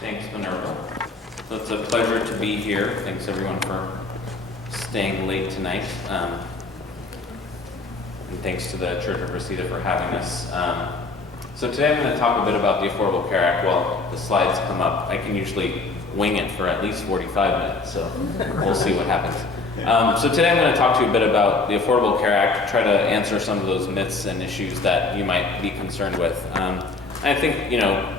Thanks, Minerva. So it's a pleasure to be here. Thanks everyone for staying late tonight. And thanks to the Church of Reseda for having us. So today I'm going to talk a bit about the Affordable Care Act. Well, the slides come up. I can usually wing it for at least 45 minutes, so we'll see what happens. So today I'm going to talk to you a bit about the Affordable Care Act, try to answer some of those myths and issues that you might be concerned with. I think,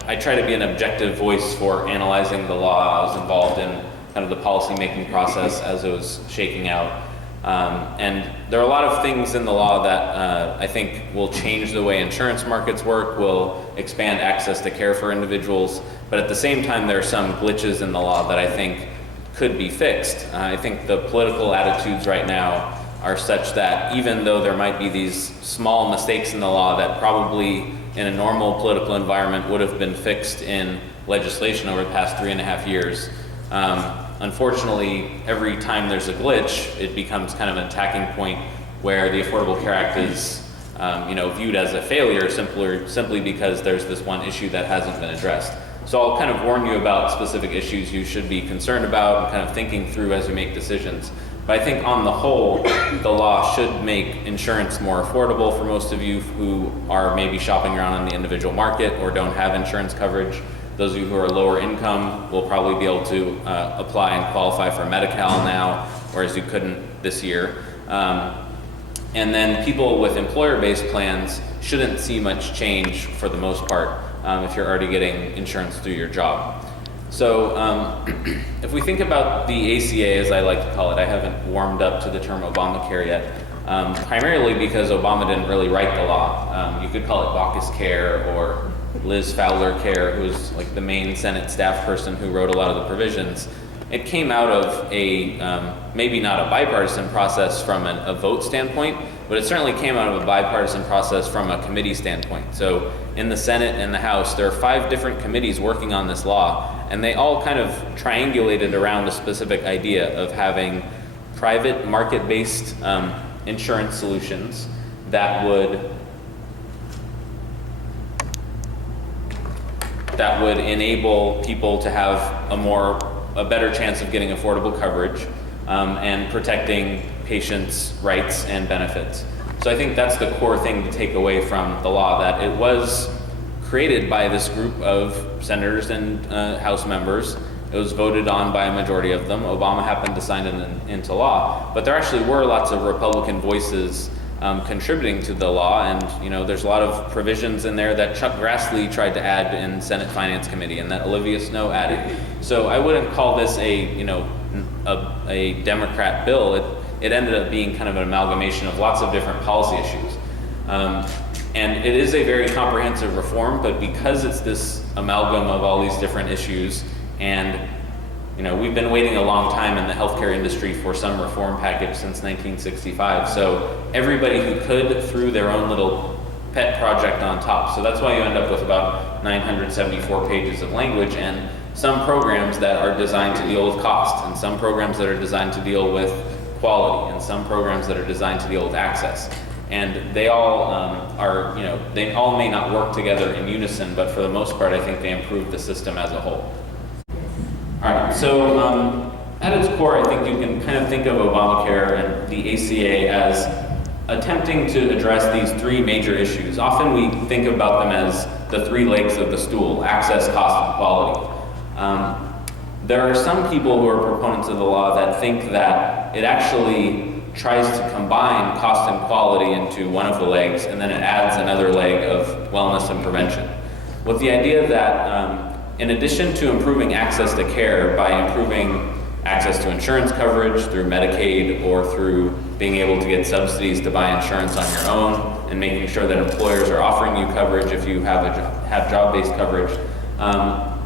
I try to be an objective voice for analyzing the law. I was involved in kind of the policy-making process as it was shaking out. And there are a lot of things in the law that I think will change the way insurance markets work, will expand access to care for individuals, but at the same time there are some glitches in the law that I think could be fixed. I think the political attitudes right now are such that even though there might be these small mistakes in the law that probably in a normal political environment would have been fixed in legislation over the past 3.5 years, unfortunately, every time there's a glitch, it becomes kind of an attacking point where the Affordable Care Act is viewed as a failure simply because there's this one issue that hasn't been addressed. So I'll kind of warn you about specific issues you should be concerned about and kind of thinking through as you make decisions. But I think on the whole, the law should make insurance more affordable for most of you who are maybe shopping around in the individual market or don't have insurance coverage. Those of you who are lower income will probably be able to apply and qualify for Medi-Cal now, whereas you couldn't this year. And then people with employer-based plans shouldn't see much change for the most part if you're already getting insurance through your job. So if we think about the ACA, as I like to call it, I haven't warmed up to the term Obamacare yet, primarily because Obama didn't really write the law. You could call it Baucus Care or Liz Fowler Care, who was like the main Senate staff person who wrote a lot of the provisions. It came out of a, maybe not a bipartisan process from a vote standpoint, but it certainly came out of a bipartisan process from a committee standpoint. So in the Senate and the House, there are 5 different committees working on this law, and they all kind of triangulated around a specific idea of having private market-based insurance solutions that would enable people to have a better chance of getting affordable coverage and protecting patients' rights and benefits. So I think that's the core thing to take away from the law, that it was created by this group of senators and House members. It was voted on by a majority of them. Obama happened to sign it into law, but there actually were lots of Republican voices contributing to the law, and there's a lot of provisions in there that Chuck Grassley tried to add in Senate Finance Committee and that Olivia Snowe added. So I wouldn't call this a Democrat bill. It ended up being kind of an amalgamation of lots of different policy issues. And it is a very comprehensive reform, but because it's this amalgam of all these different issues, and we've been waiting a long time in the healthcare industry for some reform package since 1965. So everybody who could threw their own little pet project on top. So that's why you end up with about 974 pages of language and some programs that are designed to deal with cost, and some programs that are designed to deal with quality, and some programs that are designed to deal with access. And they all they all may not work together in unison, but for the most part, I think they improve the system as a whole. All right, so at its core, I think you can kind of think of Obamacare and the ACA as attempting to address these 3 major issues. Often we think about them as the 3 legs of the stool: access, cost, and quality. There are some people who are proponents of the law that think that it actually tries to combine cost and quality into one of the legs, and then it adds another leg of wellness and prevention, with the idea that in addition to improving access to care by improving access to insurance coverage through Medicaid or through being able to get subsidies to buy insurance on your own and making sure that employers are offering you coverage if you have job-based coverage,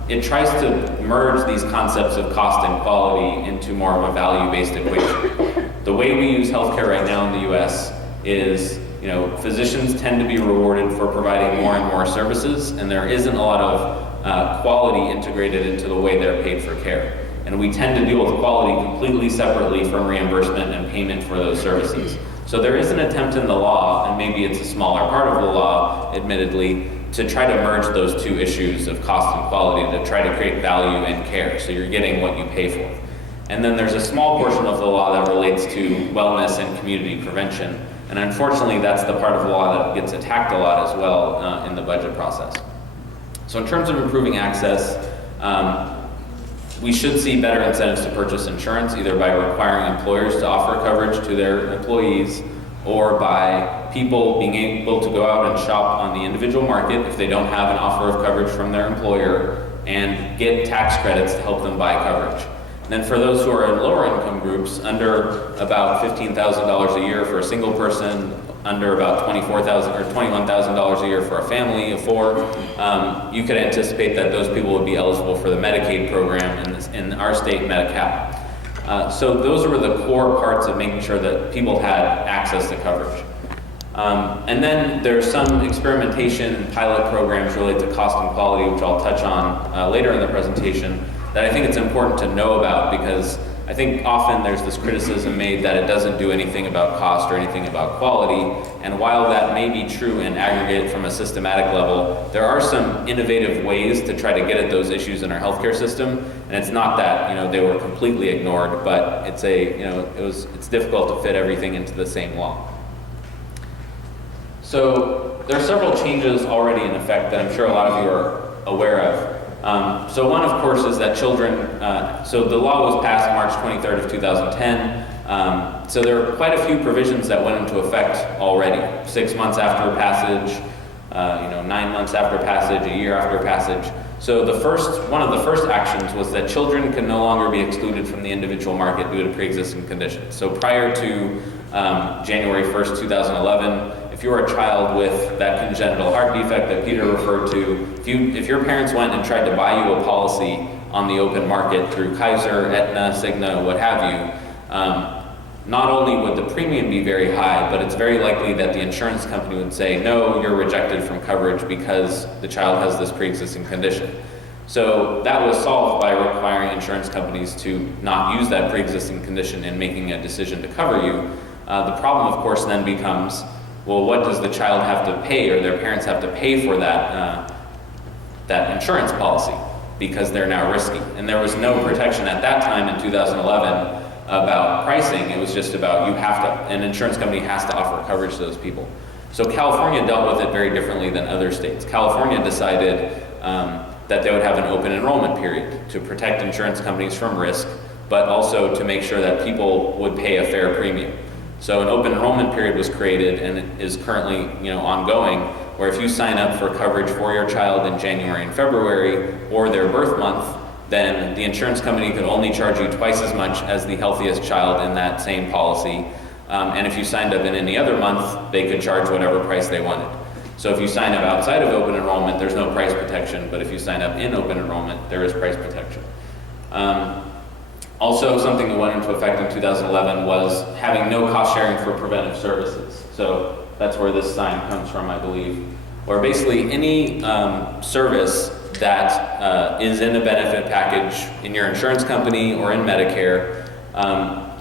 it tries to merge these concepts of cost and quality into more of a value-based equation. The way we use healthcare right now in the US is, physicians tend to be rewarded for providing more and more services, and there isn't a lot of quality integrated into the way they're paid for care. And we tend to deal with quality completely separately from reimbursement and payment for those services. So there is an attempt in the law, and maybe it's a smaller part of the law, admittedly, to try to merge those two issues of cost and quality to try to create value in care, so you're getting what you pay for. And then there's a small portion of the law that relates to wellness and community prevention, and unfortunately that's the part of the law that gets attacked a lot as well in the budget process. So in terms of improving access, we should see better incentives to purchase insurance, either by requiring employers to offer coverage to their employees, or by people being able to go out and shop on the individual market if they don't have an offer of coverage from their employer, and get tax credits to help them buy coverage. And then for those who are in lower income groups, under about $15,000 a year for a single person, under about $24,000 or $21,000 a year for a family of four, you could anticipate that those people would be eligible for the Medicaid program in our state, Medi-Cal. So those were the core parts of making sure that people had access to coverage. And then there's some experimentation and pilot programs related to cost and quality, which I'll touch on later in the presentation, that I think it's important to know about, because I think often there's this criticism made that it doesn't do anything about cost or anything about quality. And while that may be true in aggregate from a systematic level, there are some innovative ways to try to get at those issues in our healthcare system. And it's not that they were completely ignored, but it's it's difficult to fit everything into the same law. So there are several changes already in effect that I'm sure a lot of you are aware of. So one, of course, is that children, so the law was passed March 23rd of 2010. So there are quite a few provisions that went into effect already. 6 months after passage, 9 months after passage, a year after passage. So one of the first actions was that children can no longer be excluded from the individual market due to pre-existing conditions. So prior to January 1st, 2011, if you were a child with that congenital heart defect that Peter referred to, if your parents went and tried to buy you a policy on the open market through Kaiser, Aetna, Cigna, what have you, not only would the premium be very high, but it's very likely that the insurance company would say, no, you're rejected from coverage because the child has this pre-existing condition. So that was solved by requiring insurance companies to not use that pre-existing condition in making a decision to cover you. The problem, of course, then becomes, well, what does the child have to pay, or their parents have to pay for that insurance policy, because they're now risky. And there was no protection at that time in 2011 about pricing. It was just about an insurance company has to offer coverage to those people. So California dealt with it very differently than other states. California decided that they would have an open enrollment period to protect insurance companies from risk, but also to make sure that people would pay a fair premium. So an open enrollment period was created, and it is currently ongoing, where if you sign up for coverage for your child in January and February, or their birth month, then the insurance company could only charge you twice as much as the healthiest child in that same policy. And if you signed up in any other month, they could charge whatever price they wanted. So if you sign up outside of open enrollment, there's no price protection, but if you sign up in open enrollment, there is price protection. Also, something that went into effect in 2011 was having no cost sharing for preventive services. So that's where this sign comes from, I believe, where basically any service that is in a benefit package in your insurance company or in Medicare,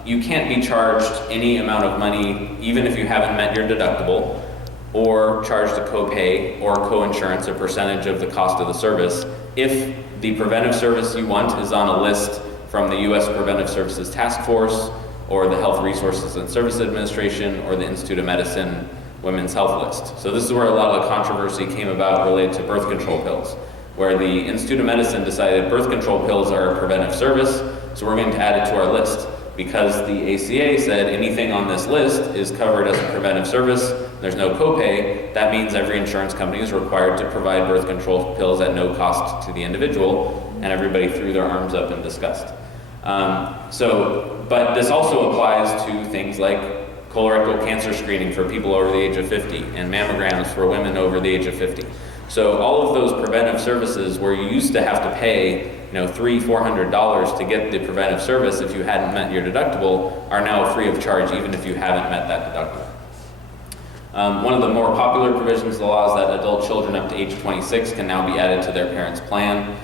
you can't be charged any amount of money, even if you haven't met your deductible, or charged a copay or co-insurance, a percentage of the cost of the service, if the preventive service you want is on a list from the U.S. Preventive Services Task Force, or the Health Resources and Services Administration, or the Institute of Medicine Women's Health List. So this is where a lot of the controversy came about related to birth control pills, where the Institute of Medicine decided birth control pills are a preventive service, so we're going to add it to our list. Because the ACA said anything on this list is covered as a preventive service, there's no copay, that means every insurance company is required to provide birth control pills at no cost to the individual, and everybody threw their arms up in disgust. But this also applies to things like colorectal cancer screening for people over the age of 50, and mammograms for women over the age of 50. So all of those preventive services where you used to have to pay $300-400 to get the preventive service if you hadn't met your deductible are now free of charge, even if you haven't met that deductible. One of the more popular provisions of the law is that adult children up to age 26 can now be added to their parents' plan,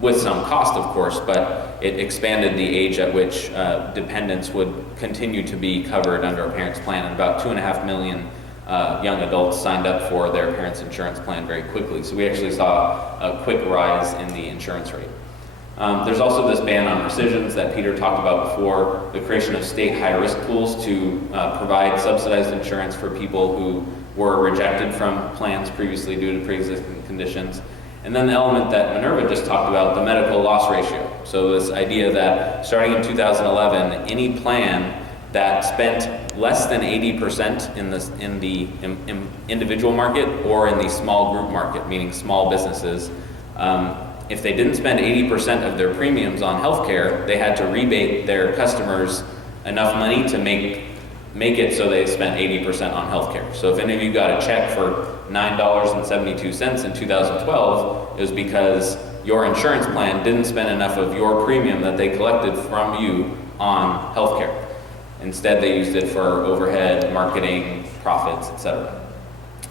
with some cost, of course, but it expanded the age at which dependents would continue to be covered under a parent's plan, and about 2.5 million young adults signed up for their parents' insurance plan very quickly. So we actually saw a quick rise in the insurance rate. There's also this ban on rescissions that Peter talked about before, the creation of state high-risk pools to provide subsidized insurance for people who were rejected from plans previously due to pre-existing conditions. And then the element that Minerva just talked about, the medical loss ratio. So this idea that starting in 2011, any plan that spent less than 80% in the individual market or in the small group market, meaning small businesses, if they didn't spend 80% of their premiums on healthcare, they had to rebate their customers enough money to make it so they spent 80% on healthcare. So if any of you got a check for $9.72 in 2012, it was because your insurance plan didn't spend enough of your premium that they collected from you on healthcare. Instead, they used it for overhead, marketing, profits, etc.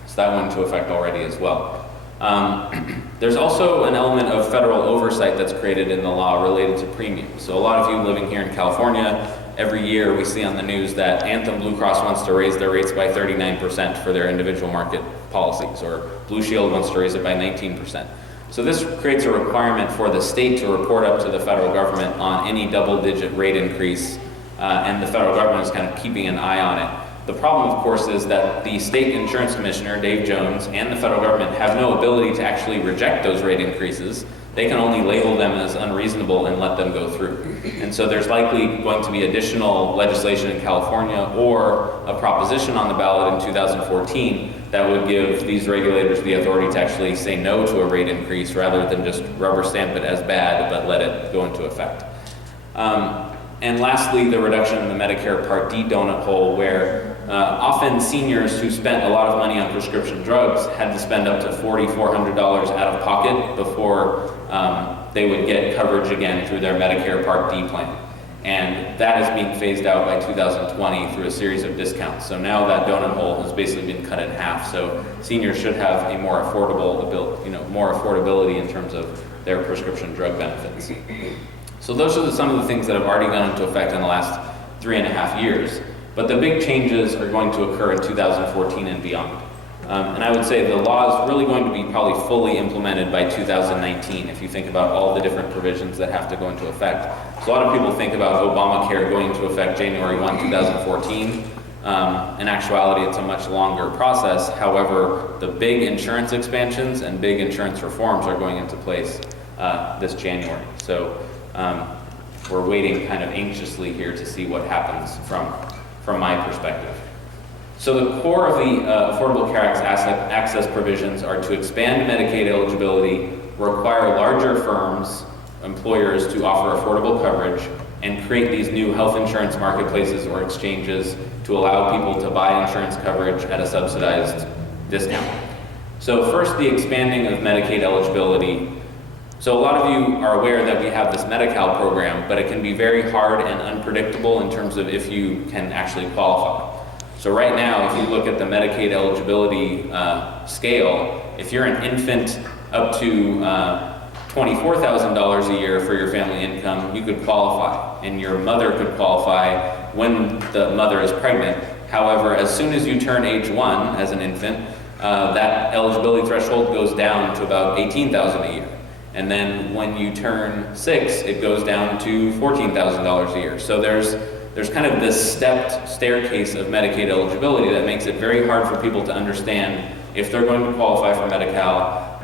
So that went into effect already as well. There's also an element of federal oversight that's created in the law related to premiums. So a lot of you living here in California, every year we see on the news that Anthem Blue Cross wants to raise their rates by 39% for their individual market policies, or Blue Shield wants to raise it by 19%. So this creates a requirement for the state to report up to the federal government on any double-digit rate increase, and the federal government is kind of keeping an eye on it. The problem, of course, is that the state insurance commissioner, Dave Jones, and the federal government have no ability to actually reject those rate increases. They can only label them as unreasonable and let them go through. And so there's likely going to be additional legislation in California or a proposition on the ballot in 2014 that would give these regulators the authority to actually say no to a rate increase rather than just rubber stamp it as bad but let it go into effect. And lastly, the reduction in the Medicare Part D donut hole, where often seniors who spent a lot of money on prescription drugs had to spend up to $4,400 out of pocket before they would get coverage again through their Medicare Part D plan. And that is being phased out by 2020 through a series of discounts. So now that donut hole has basically been cut in half. So seniors should have a more more affordability in terms of their prescription drug benefits. So those are some of the things that have already gone into effect in the last 3.5 years. But the big changes are going to occur in 2014 and beyond. And I would say the law is really going to be probably fully implemented by 2019 if you think about all the different provisions that have to go into effect. So a lot of people think about Obamacare going into effect January 1, 2014. In actuality, it's a much longer process. However, the big insurance expansions and big insurance reforms are going into place this January. So we're waiting kind of anxiously here to see what happens from my perspective. So the core of the Affordable Care Act's access provisions are to expand Medicaid eligibility, require larger firms, employers to offer affordable coverage, and create these new health insurance marketplaces or exchanges to allow people to buy insurance coverage at a subsidized discount. So first, the expanding of Medicaid eligibility. So a lot of you are aware that we have this Medi-Cal program, but it can be very hard and unpredictable in terms of if you can actually qualify. So right now, if you look at the Medicaid eligibility scale, if you're an infant up to $24,000 a year for your family income, you could qualify, and your mother could qualify when the mother is pregnant. However, as soon as you turn age 1 as an infant, that eligibility threshold goes down to about $18,000 a year. And then when you turn 6, it goes down to $14,000 a year. So there's kind of this stepped staircase of Medicaid eligibility that makes it very hard for people to understand if they're going to qualify for Medi-Cal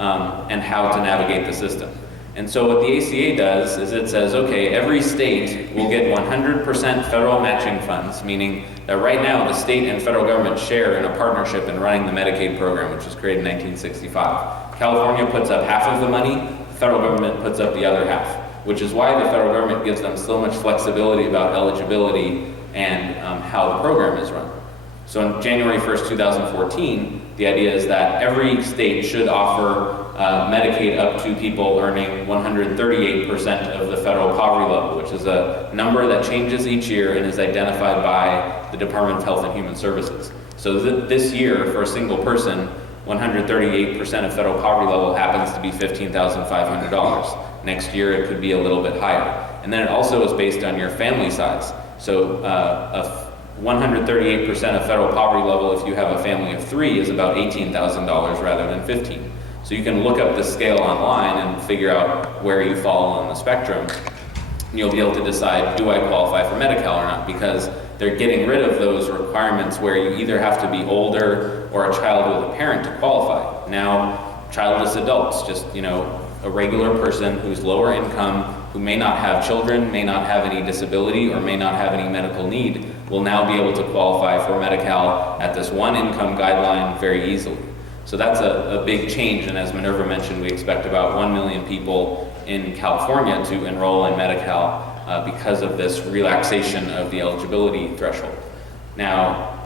and how to navigate the system. And so what the ACA does is it says, okay, every state will get 100% federal matching funds, meaning that right now the state and federal government share in a partnership in running the Medicaid program, which was created in 1965. California puts up half of the money, the federal government puts up the other half, which is why the federal government gives them so much flexibility about eligibility and how the program is run. So on January 1st, 2014, the idea is that every state should offer Medicaid up to people earning 138% of the federal poverty level, which is a number that changes each year and is identified by the Department of Health and Human Services. So this year, for a single person, 138% of federal poverty level happens to be $15,500. Next year, it could be a little bit higher. And then it also is based on your family size. So 138% of federal poverty level if you have a family of 3 is about $18,000 rather than 15. So you can look up the scale online and figure out where you fall on the spectrum. And you'll be able to decide, do I qualify for Medi-Cal or not? Because they're getting rid of those requirements where you either have to be older or a child with a parent to qualify. Now, childless adults, just, a regular person who's lower income, who may not have children, may not have any disability, or may not have any medical need, will now be able to qualify for Medi-Cal at this one income guideline very easily. So that's a big change, and as Minerva mentioned, we expect about 1 million people in California to enroll in Medi-Cal because of this relaxation of the eligibility threshold. Now,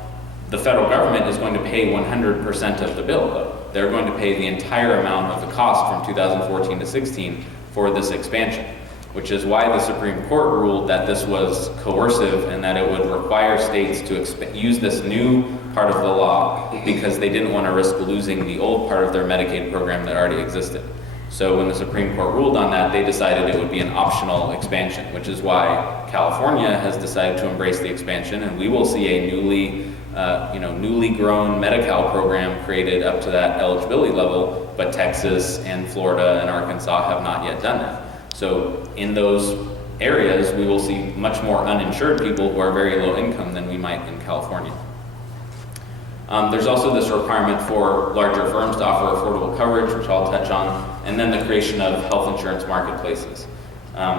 the federal government is going to pay 100% of the bill, though. They're going to pay the entire amount of the cost from 2014 to 16 for this expansion, which is why the Supreme Court ruled that this was coercive and that it would require states to use this new part of the law because they didn't want to risk losing the old part of their Medicaid program that already existed. So when the Supreme Court ruled on that, they decided it would be an optional expansion, which is why California has decided to embrace the expansion, and we will see a newly grown Medi-Cal program created up to that eligibility level, but Texas and Florida and Arkansas have not yet done that. So in those areas, we will see much more uninsured people who are very low income than we might in California. There's also this requirement for larger firms to offer affordable coverage, which I'll touch on, and then the creation of health insurance marketplaces.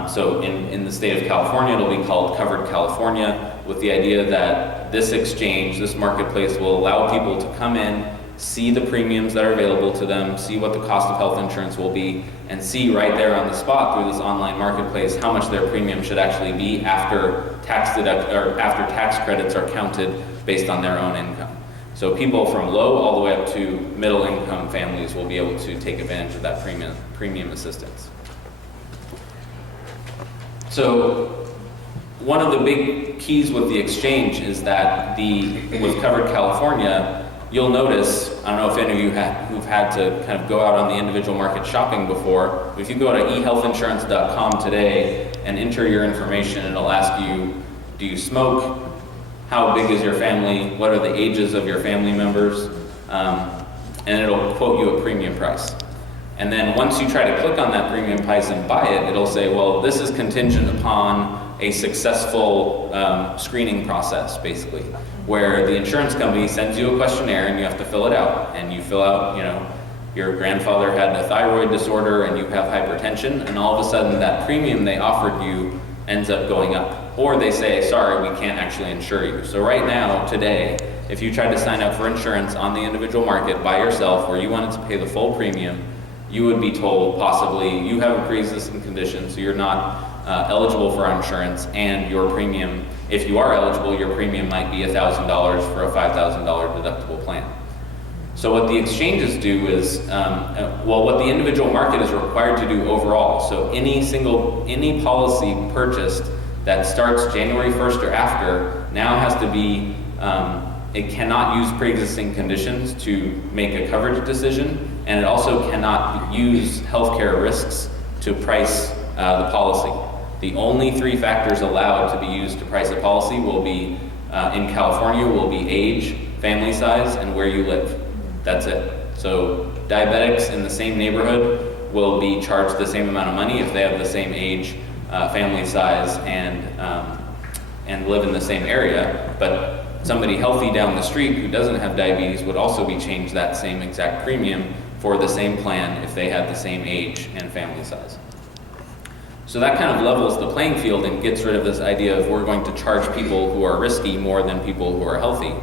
So in the state of California, it'll be called Covered California, with the idea that this exchange, this marketplace, will allow people to come in, see the premiums that are available to them, see what the cost of health insurance will be, and see right there on the spot through this online marketplace how much their premium should actually be after tax credits are counted based on their own income. So people from low all the way up to middle income families will be able to take advantage of that premium assistance. So one of the big keys with the exchange is that with Covered California, you'll notice, I don't know if any of you who've had to kind of go out on the individual market shopping before, but if you go to ehealthinsurance.com today and enter your information, it'll ask you, do you smoke? How big is your family? What are the ages of your family members? And it'll quote you a premium price. And then once you try to click on that premium price and buy it, it'll say, well, this is contingent upon a successful screening process, basically, where the insurance company sends you a questionnaire and you have to fill it out. And you fill out, your grandfather had a thyroid disorder and you have hypertension, and all of a sudden that premium they offered you ends up going up. Or they say, sorry, we can't actually insure you. So right now, today, if you tried to sign up for insurance on the individual market by yourself, where you wanted to pay the full premium, you would be told possibly you have a pre-existing condition, so you're not eligible for our insurance, and your premium, if you are eligible, your premium might be $1,000 for a $5,000 deductible plan. So what the exchanges do is, what the individual market is required to do overall, so any policy purchased that starts January 1st or after now has to be, it cannot use pre-existing conditions to make a coverage decision, and it also cannot use healthcare risks to price the policy. The only 3 factors allowed to be used to price a policy will be, in California, will be age, family size, and where you live. That's it. So diabetics in the same neighborhood will be charged the same amount of money if they have the same age, family size, and live in the same area. But somebody healthy down the street who doesn't have diabetes would also be changed that same exact premium for the same plan if they had the same age and family size. So that kind of levels the playing field and gets rid of this idea of we're going to charge people who are risky more than people who are healthy.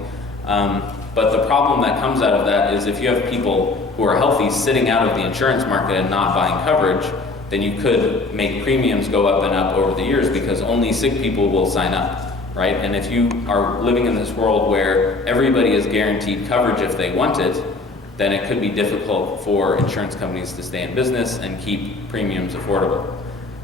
But the problem that comes out of that is if you have people who are healthy sitting out of the insurance market and not buying coverage, then you could make premiums go up and up over the years because only sick people will sign up, right? And if you are living in this world where everybody is guaranteed coverage if they want it, then it could be difficult for insurance companies to stay in business and keep premiums affordable.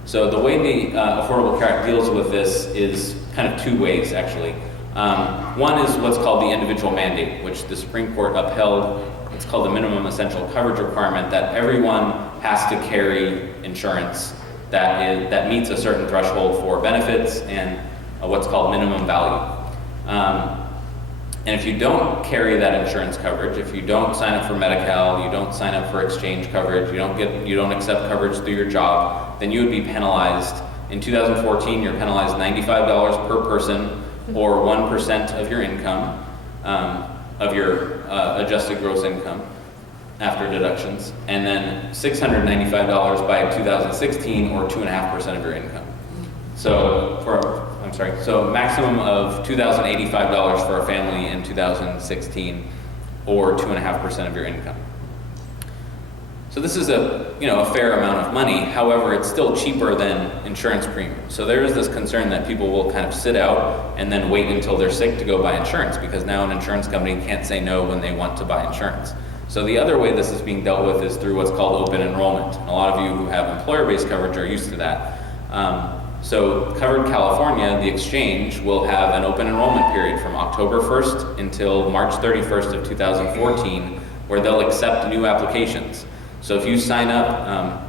So the way the Affordable Care Act deals with this is kind of 2 ways, actually. One is what's called the individual mandate, which the Supreme Court upheld. It's called the minimum essential coverage requirement, that everyone has to carry insurance that meets a certain threshold for benefits and what's called minimum value. And if you don't carry that insurance coverage, if you don't sign up for Medi-Cal, you don't sign up for exchange coverage, you don't accept coverage through your job, then you would be penalized. In 2014, you're penalized $95 per person, or 1% of your income, of your adjusted gross income after deductions, and then $695 by 2016, or 2.5% of your income. So maximum of $2,085 for a family in 2016, or 2.5% of your income. So this is a fair amount of money. However, it's still cheaper than insurance premiums. So there is this concern that people will kind of sit out and then wait until they're sick to go buy insurance, because now an insurance company can't say no when they want to buy insurance. So the other way this is being dealt with is through what's called open enrollment. And a lot of you who have employer-based coverage are used to that. So Covered California, the exchange, will have an open enrollment period from October 1st until March 31st of 2014, where they'll accept new applications. So if you sign up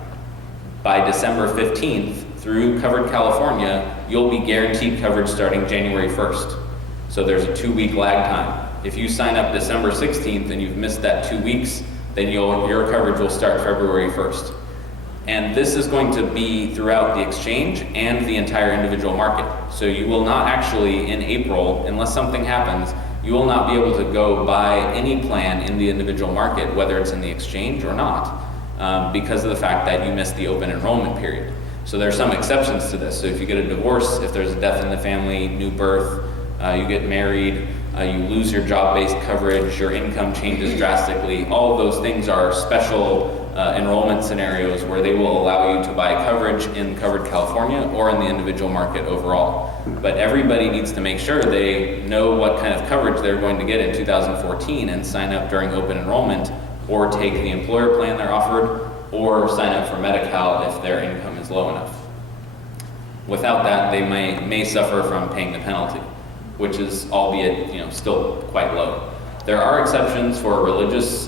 by December 15th through Covered California, you'll be guaranteed coverage starting January 1st. So there's a 2-week lag time. If you sign up December 16th and you've missed that 2 weeks, then your coverage will start February 1st. And this is going to be throughout the exchange and the entire individual market. So you will not actually, in April, unless something happens, you will not be able to go buy any plan in the individual market, whether it's in the exchange or not, because of the fact that you missed the open enrollment period. So there are some exceptions to this. So if you get a divorce, if there's a death in the family, new birth, you get married, you lose your job-based coverage, your income changes drastically, all of those things are special enrollment scenarios where they will allow you to buy coverage in Covered California or in the individual market overall. But everybody needs to make sure they know what kind of coverage they're going to get in 2014 and sign up during open enrollment, or take the employer plan they're offered, or sign up for Medi-Cal if their income is low enough. Without that, they may suffer from paying the penalty, which is, albeit, still quite low. There are exceptions for religious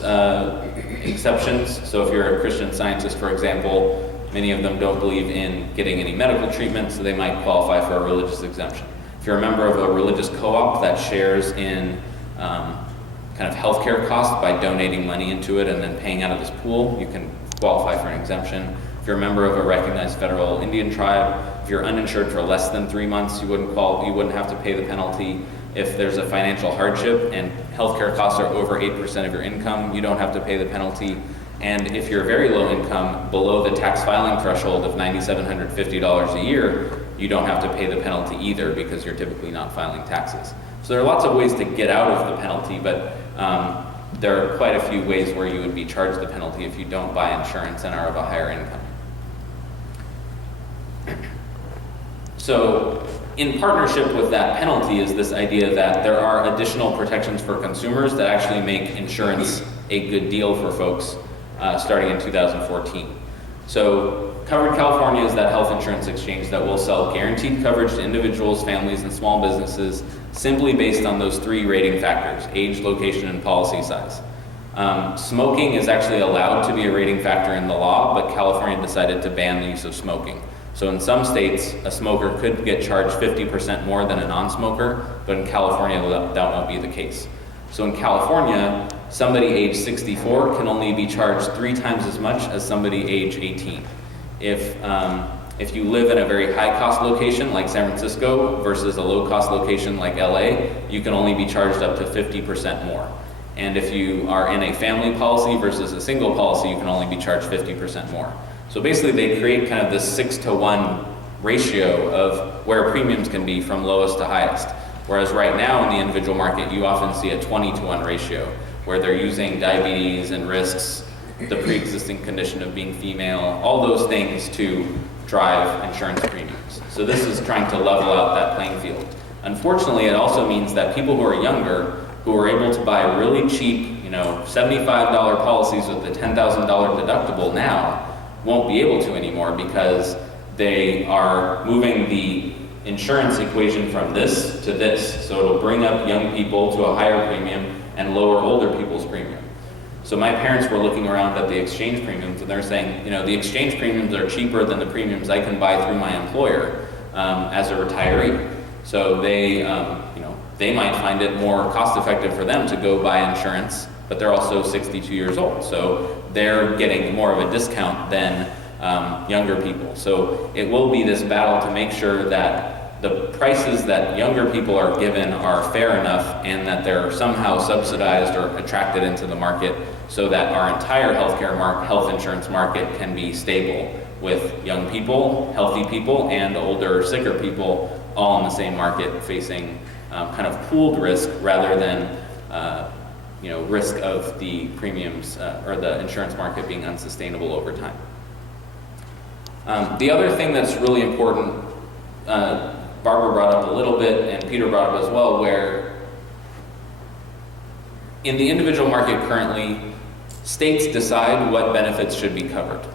exceptions. So if you're a Christian Scientist, for example, many of them don't believe in getting any medical treatment, so they might qualify for a religious exemption. If you're a member of a religious co-op that shares in kind of healthcare costs by donating money into it and then paying out of this pool, you can qualify for an exemption. If you're a member of a recognized federal Indian tribe, if you're uninsured for less than 3 months, you wouldn't have to pay the penalty. If there's a financial hardship and healthcare costs are over 8% of your income, you don't have to pay the penalty. And if you're very low income, below the tax filing threshold of $9,750 a year, you don't have to pay the penalty either, because you're typically not filing taxes. So there are lots of ways to get out of the penalty, but there are quite a few ways where you would be charged the penalty if you don't buy insurance and are of a higher income. So in partnership with that penalty is this idea that there are additional protections for consumers that actually make insurance a good deal for folks starting in 2014. So Covered California is that health insurance exchange that will sell guaranteed coverage to individuals, families, and small businesses simply based on those 3 rating factors: age, location, and policy size. Smoking is actually allowed to be a rating factor in the law, but California decided to ban the use of smoking. So in some states, a smoker could get charged 50% more than a non-smoker, but in California, that won't be the case. So in California, somebody age 64 can only be charged 3 times as much as somebody age 18. If you live in a very high-cost location like San Francisco versus a low-cost location like LA, you can only be charged up to 50% more. And if you are in a family policy versus a single policy, you can only be charged 50% more. So basically they create kind of this 6-to-1 ratio of where premiums can be from lowest to highest. Whereas right now in the individual market, you often see a 20-to-1 ratio where they're using diabetes and risks, the pre-existing condition of being female, all those things to drive insurance premiums. So this is trying to level out that playing field. Unfortunately, it also means that people who are younger, who are able to buy really cheap, $75 policies with a $10,000 deductible now, won't be able to anymore, because they are moving the insurance equation from this to this. So it'll bring up young people to a higher premium and lower older people's premium. So my parents were looking around at the exchange premiums, and they're saying, the exchange premiums are cheaper than the premiums I can buy through my employer as a retiree. So they they might find it more cost effective for them to go buy insurance, but they're also 62 years old. So they're getting more of a discount than younger people. So it will be this battle to make sure that the prices that younger people are given are fair enough and that they're somehow subsidized or attracted into the market so that our entire health insurance market can be stable with young people, healthy people, and older, sicker people all in the same market facing kind of pooled risk rather than risk of the premiums or the insurance market being unsustainable over time. The other thing that's really important, Barbara brought up a little bit and Peter brought up as well, where in the individual market currently, states decide what benefits should be covered.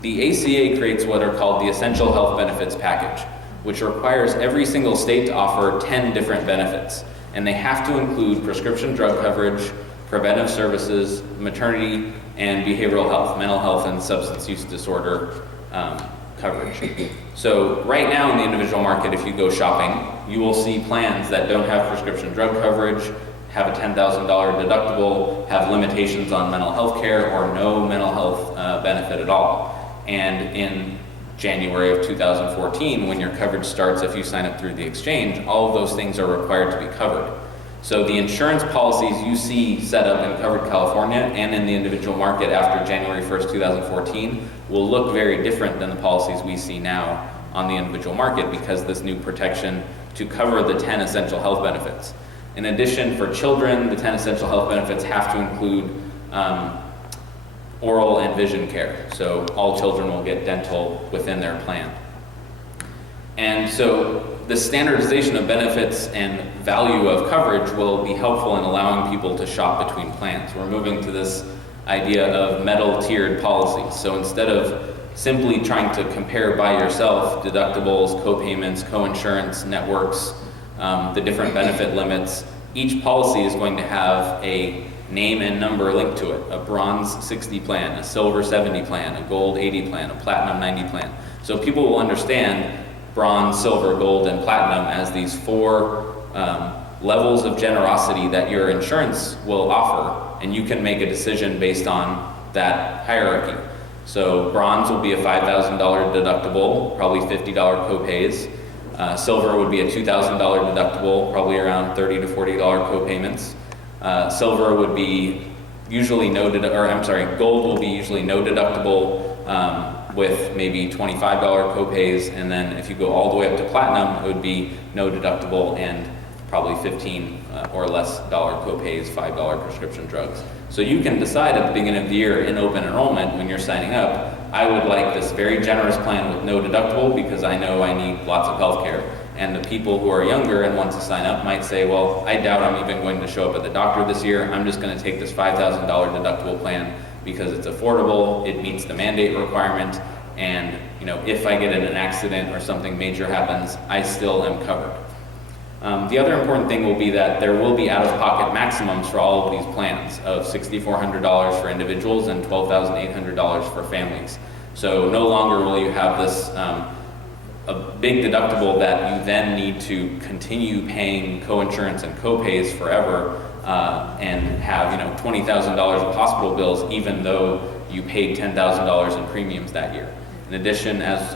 The ACA creates what are called the Essential Health Benefits Package, which requires every single state to offer 10 different benefits. And they have to include prescription drug coverage, preventive services, maternity and behavioral health, mental health and substance use disorder coverage. So right now in the individual market, if you go shopping, you will see plans that don't have prescription drug coverage, have a $10,000 deductible, have limitations on mental health care, or no mental health benefit at all. And in January of 2014, when your coverage starts, if you sign up through the exchange, all of those things are required to be covered. So the insurance policies you see set up in Covered California and in the individual market after January 1st, 2014 will look very different than the policies we see now on the individual market because this new protection to cover the 10 essential health benefits. In addition, for children, the 10 essential health benefits have to include oral and vision care. So all children will get dental within their plan. And so the standardization of benefits and value of coverage will be helpful in allowing people to shop between plans. We're moving to this idea of metal tiered policies. So instead of simply trying to compare by yourself deductibles, co-payments, co-insurance networks, the different benefit limits, each policy is going to have a name and number linked to it. A bronze 60 plan, a silver 70 plan, a gold 80 plan, a platinum 90 plan. So people will understand bronze, silver, gold, and platinum as these four levels of generosity that your insurance will offer, and you can make a decision based on that hierarchy. So bronze will be a $5,000 deductible, probably $50 co-pays. Silver would be a $2,000 deductible, probably around $30 to $40 co-payments. Silver would be usually gold will be usually no deductible with maybe $25 co-pays, and then if you go all the way up to platinum, it would be no deductible and probably $15 or less co-pays, $5 prescription drugs. So you can decide at the beginning of the year in open enrollment when you're signing up, I would like this very generous plan with no deductible because I know I need lots of health care. And the people who are younger and want to sign up might say, well, I doubt I'm even going to show up at the doctor this year. I'm just going to take this $5,000 deductible plan because it's affordable, it meets the mandate requirement, and if I get in an accident or something major happens, I still am covered. The other important thing will be that there will be out-of-pocket maximums for all of these plans of $6,400 for individuals and $12,800 for families. So no longer will you have this a big deductible that you then need to continue paying co-insurance and co-pays forever and have $20,000 of hospital bills even though you paid $10,000 in premiums that year. In addition, as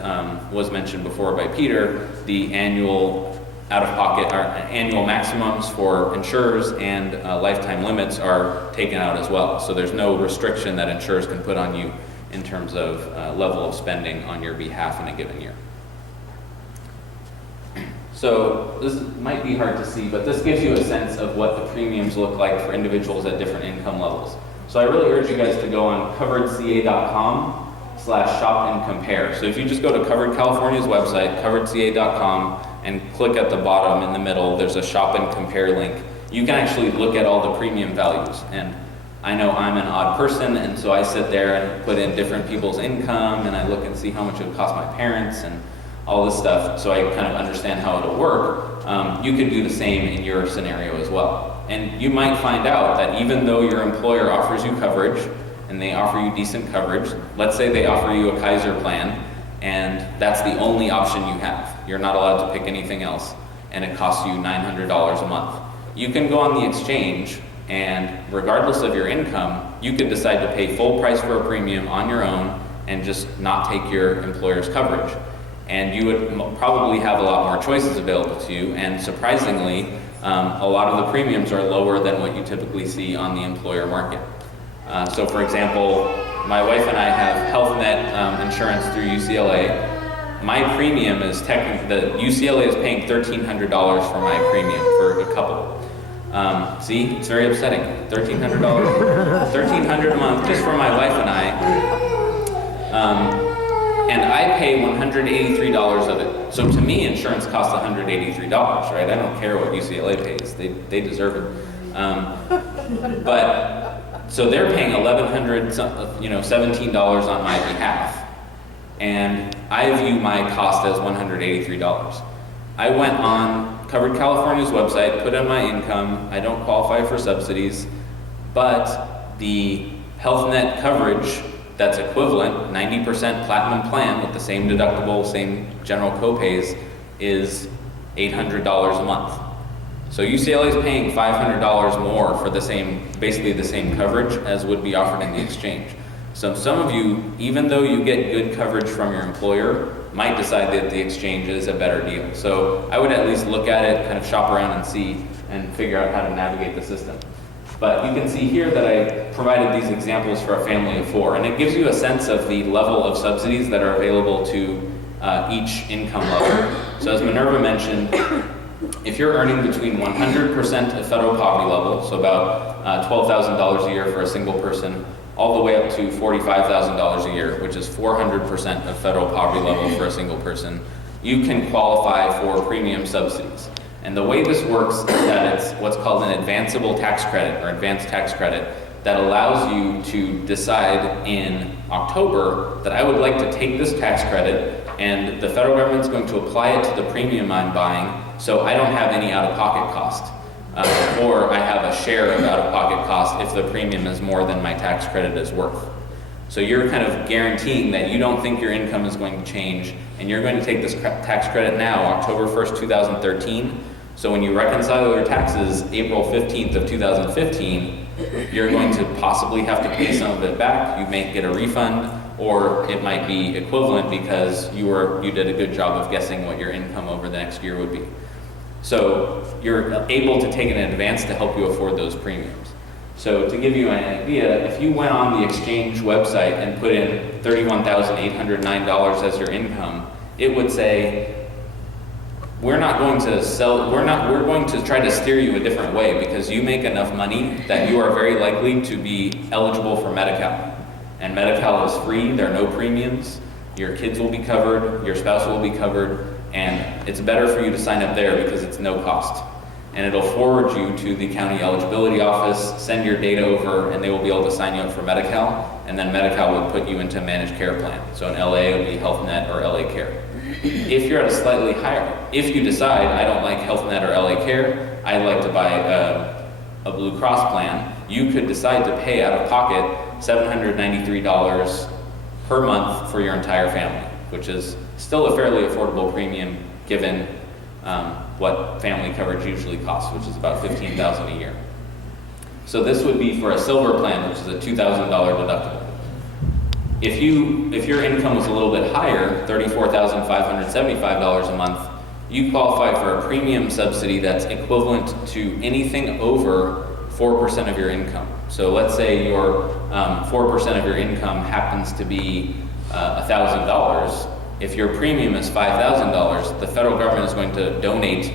was mentioned before by Peter, the annual out-of-pocket or annual maximums for insurers and lifetime limits are taken out as well. So there's no restriction that insurers can put on you in terms of level of spending on your behalf in a given year. So this might be hard to see, but this gives you a sense of what the premiums look like for individuals at different income levels. So I really urge you guys to go on coveredca.com/shop and compare. So if you just go to Covered California's website, coveredca.com, and click at the bottom in the middle, there's a shop and compare link. You can actually look at all the premium values. And I know I'm an odd person, and so I sit there and put in different people's income, and I look and see how much it would cost my parents and all this stuff, so I kind of understand how it'll work. You could do the same in your scenario as well. And you might find out that even though your employer offers you coverage, and they offer you decent coverage, let's say they offer you a Kaiser plan, and that's the only option you have. You're not allowed to pick anything else. and it costs you $900 a month. You can go on the exchange, and regardless of your income, you could decide to pay full price for a premium on your own and just not take your employer's coverage. And you would probably have a lot more choices available to you, and surprisingly, a lot of the premiums are lower than what you typically see on the employer market. So for example, my wife and I have Health Net insurance through UCLA. My premium is the UCLA is paying $1,300 for my premium for a couple. See, it's very upsetting. $1,300, $1,300 a month just for my wife and I. And I pay $183 of it. So to me, insurance costs $183, right? I don't care what UCLA pays. They deserve it. But so they're paying $1,17 on my behalf, and I view my cost as $183. I went on Covered California's website, put in my income. I don't qualify for subsidies, but the Health Net coverage that's equivalent, 90% platinum plan with the same deductible, same general copays, is $800 a month. So UCLA is paying $500 more for the same, basically the same coverage as would be offered in the exchange. So some of you, even though you get good coverage from your employer, might decide that the exchange is a better deal. So I would at least look at it, kind of shop around and see, and figure out how to navigate the system. But you can see here that I provided these examples for a family of 4, and it gives you a sense of the level of subsidies that are available to each income level. So as Minerva mentioned, if you're earning between 100% of federal poverty level, so about $12,000 a year for a single person, all the way up to $45,000 a year, which is 400% of federal poverty level for a single person, you can qualify for premium subsidies. And the way this works is that it's what's called an advanceable tax credit or advanced tax credit that allows you to decide in October that I would like to take this tax credit and the federal government's going to apply it to the premium I'm buying so I don't have any out-of-pocket cost. Or I have a share of out-of-pocket cost if the premium is more than my tax credit is worth. So you're kind of guaranteeing that you don't think your income is going to change, and you're going to take this tax credit now, October 1st, 2013. So when you reconcile your taxes April 15th of 2015, you're going to possibly have to pay some of it back. You may get a refund, or it might be equivalent because you did a good job of guessing what your income over the next year would be. So you're able to take an advance to help you afford those premiums. So to give you an idea, if you went on the exchange website and put in $31,809 as your income, it would say, we're going to try to steer you a different way because you make enough money that you are very likely to be eligible for Medi-Cal. And Medi-Cal is free, there are no premiums, your kids will be covered, your spouse will be covered, and it's better for you to sign up there because it's no cost. And it'll forward you to the county eligibility office, send your data over, and they will be able to sign you up for Medi-Cal, and then Medi-Cal would put you into a managed care plan. So in LA, it would be Health Net or LA Care. If you're at a slightly higher, if you decide, I don't like Health Net or LA Care, I'd like to buy a Blue Cross plan, you could decide to pay out of pocket $793 per month for your entire family, which is still a fairly affordable premium given what family coverage usually costs, which is about $15,000 a year. So this would be for a silver plan, which is a $2,000 deductible. If your income was a little bit higher, $34,575 a month, you qualify for a premium subsidy that's equivalent to anything over 4% of your income. So let's say your 4% of your income happens to be $1,000. If your premium is $5,000, the federal government is going to donate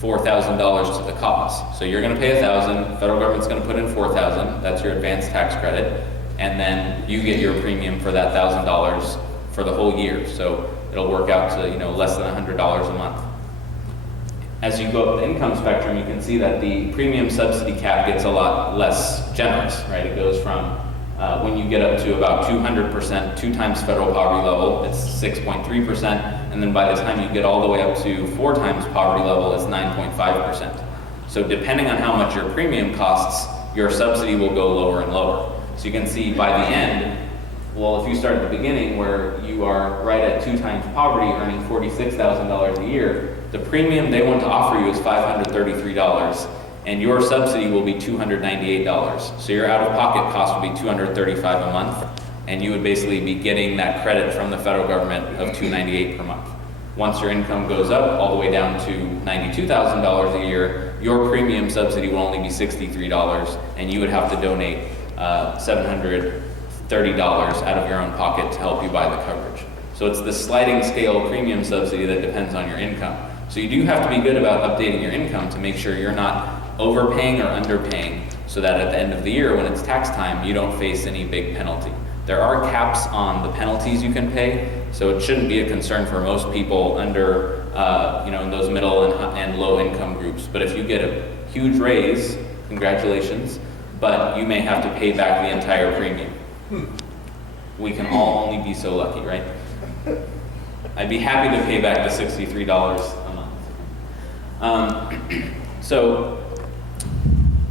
$4,000 to the cause. So you're going to pay $1,000, federal government's going to put in $4,000, that's your advanced tax credit, and then you get your premium for that $1,000 for the whole year. So it'll work out to less than $100 a month. As you go up the income spectrum, you can see that the premium subsidy cap gets a lot less generous, right? It goes from when you get up to about 200%, 2 times federal poverty level, it's 6.3%, and then by the time you get all the way up to 4 times poverty level, it's 9.5%. So depending on how much your premium costs, your subsidy will go lower and lower. So you can see by the end, Well, if you start at the beginning where you are right at 2 times poverty, earning $46,000 a year, the premium they want to offer you is $533, and your subsidy will be $298. So your out-of-pocket cost will be $235 a month, and you would basically be getting that credit from the federal government of $298 per month. Once your income goes up all the way down to $92,000 a year, your premium subsidy will only be $63, and you would have to donate $730 out of your own pocket to help you buy the coverage. So it's the sliding scale premium subsidy that depends on your income. So you do have to be good about updating your income to make sure you're not overpaying or underpaying, so that at the end of the year when it's tax time, you don't face any big penalty. There are caps on the penalties you can pay, so it shouldn't be a concern for most people under, in those middle and low income groups. But if you get a huge raise, congratulations, but you may have to pay back the entire premium. We can all only be so lucky, right? I'd be happy to pay back the $63 a month. So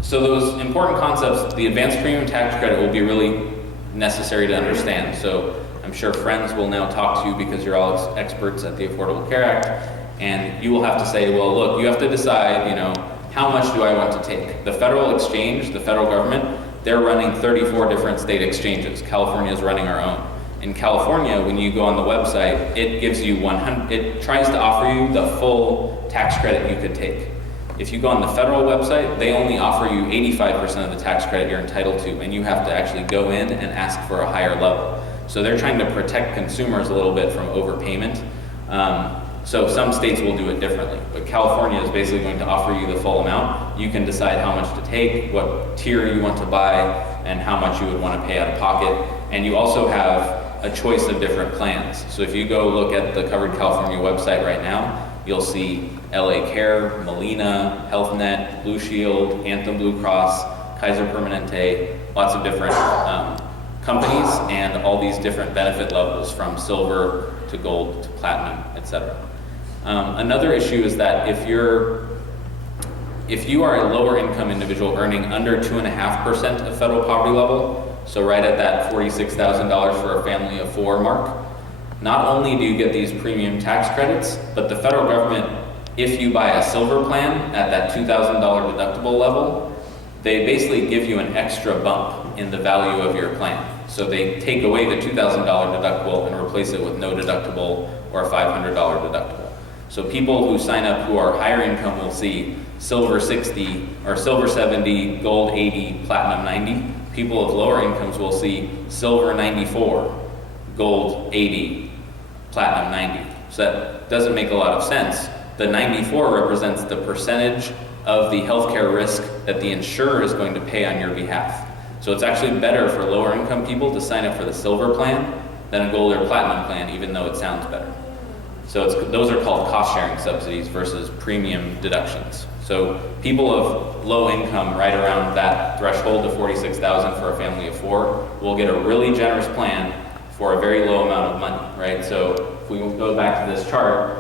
those important concepts, the advanced premium tax credit will be really necessary to understand. So I'm sure friends will now talk to you because you're all experts at the Affordable Care Act, and you will have to say, well, look, you have to decide, how much do I want to take? The federal exchange, the federal government, they're running 34 different state exchanges. California is running our own. In California, when you go on the website, it gives you it tries to offer you the full tax credit you could take. If you go on the federal website, they only offer you 85% of the tax credit you're entitled to, and you have to actually go in and ask for a higher level. So they're trying to protect consumers a little bit from overpayment. So some states will do it differently, but California is basically going to offer you the full amount. You can decide how much to take, what tier you want to buy, and how much you would want to pay out of pocket. And you also have a choice of different plans. So if you go look at the Covered California website right now, you'll see LA Care, Molina, Health Net, Blue Shield, Anthem Blue Cross, Kaiser Permanente, lots of different companies, and all these different benefit levels from silver to gold to platinum, etc. Another issue is that if you are a lower income individual earning under 2.5% of federal poverty level, so right at that $46,000 for a family of 4 mark, not only do you get these premium tax credits, but the federal government, if you buy a silver plan at that $2,000 deductible level, they basically give you an extra bump in the value of your plan. So they take away the $2,000 deductible and replace it with no deductible or a $500 deductible. So people who sign up who are higher income will see silver 60 or silver 70, gold 80, platinum 90. People of lower incomes will see silver 94, gold 80, platinum 90. So that doesn't make a lot of sense. The 94 represents the percentage of the healthcare risk that the insurer is going to pay on your behalf. So it's actually better for lower income people to sign up for the silver plan than a gold or platinum plan, even though it sounds better. So those are called cost sharing subsidies versus premium deductions. So people of low income, right around that threshold of $46,000 for a family of 4, will get a really generous plan for a very low amount of money, right? So if we go back to this chart,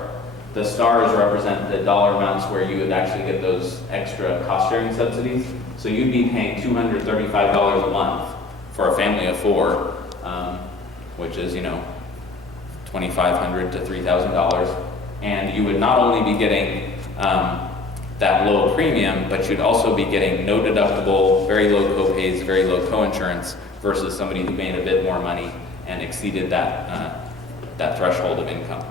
the stars represent the dollar amounts where you would actually get those extra cost sharing subsidies. So you'd be paying $235 a month for a family of 4, which is, $2,500 to $3,000. And you would not only be getting that low premium, but you'd also be getting no deductible, very low copays, very low coinsurance, versus somebody who made a bit more money and exceeded that threshold of income.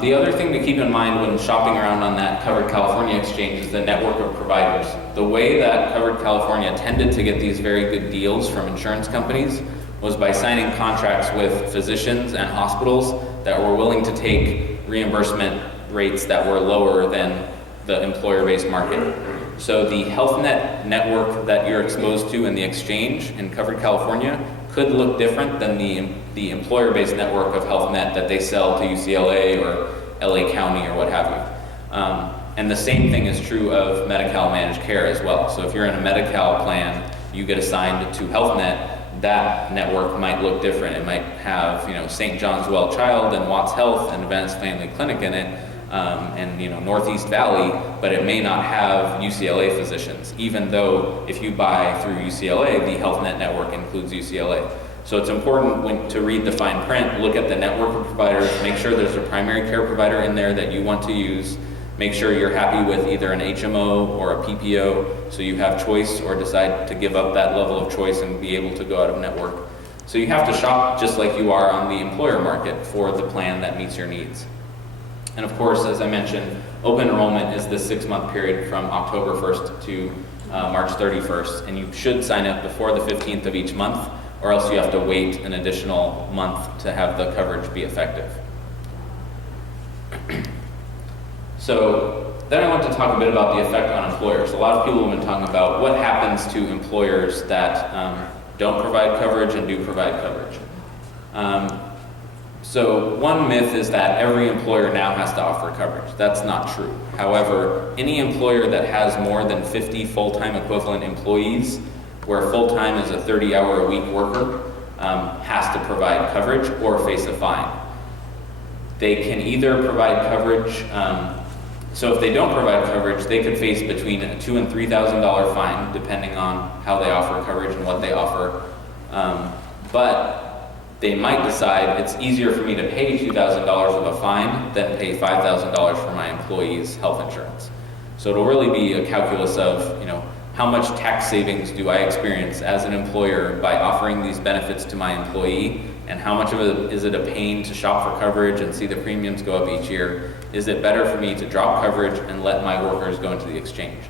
The other thing to keep in mind when shopping around on that Covered California exchange is the network of providers. The way that Covered California tended to get these very good deals from insurance companies was by signing contracts with physicians and hospitals that were willing to take reimbursement rates that were lower than the employer-based market. So the Health Net network that you're exposed to in the exchange in Covered California could look different than the employer-based network of Health Net that they sell to UCLA or LA County or what have you. And the same thing is true of Medi-Cal managed care as well. So if you're in a Medi-Cal plan, you get assigned to Health Net, that network might look different. It might have, St. John's Well Child and Watts Health and Advanced Family Clinic in it, and Northeast Valley, but it may not have UCLA physicians, even though if you buy through UCLA, the Health Net network includes UCLA. So it's important to read the fine print, look at the network of providers, make sure there's a primary care provider in there that you want to use, make sure you're happy with either an HMO or a PPO, so you have choice or decide to give up that level of choice and be able to go out of network. So you have to shop just like you are on the employer market for the plan that meets your needs. And of course, as I mentioned, open enrollment is this 6-month period from October 1st to March 31st, and you should sign up before the 15th of each month, or else you have to wait an additional month to have the coverage be effective. So then I want to talk a bit about the effect on employers. A lot of people have been talking about what happens to employers that don't provide coverage and do provide coverage. So one myth is that every employer now has to offer coverage. That's not true. However, any employer that has more than 50 full-time equivalent employees, where full-time is a 30-hour-a-week worker, has to provide coverage or face a fine. They can either provide coverage, so if they don't provide coverage, they could face between a $2,000 and $3,000 fine, depending on how they offer coverage and what they offer. But they might decide it's easier for me to pay $2,000 of a fine than pay $5,000 for my employee's health insurance. So it'll really be a calculus of, how much tax savings do I experience as an employer by offering these benefits to my employee, and how much of it is it a pain to shop for coverage and see the premiums go up each year? Is it better for me to drop coverage and let my workers go into the exchange?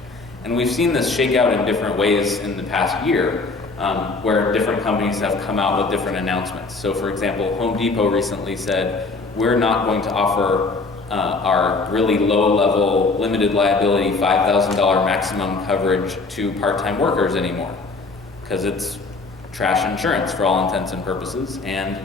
And we've seen this shake out in different ways in the past year, where different companies have come out with different announcements. So for example, Home Depot recently said, we're not going to offer our really low-level limited liability $5,000 maximum coverage to part-time workers anymore, because it's trash insurance for all intents and purposes, and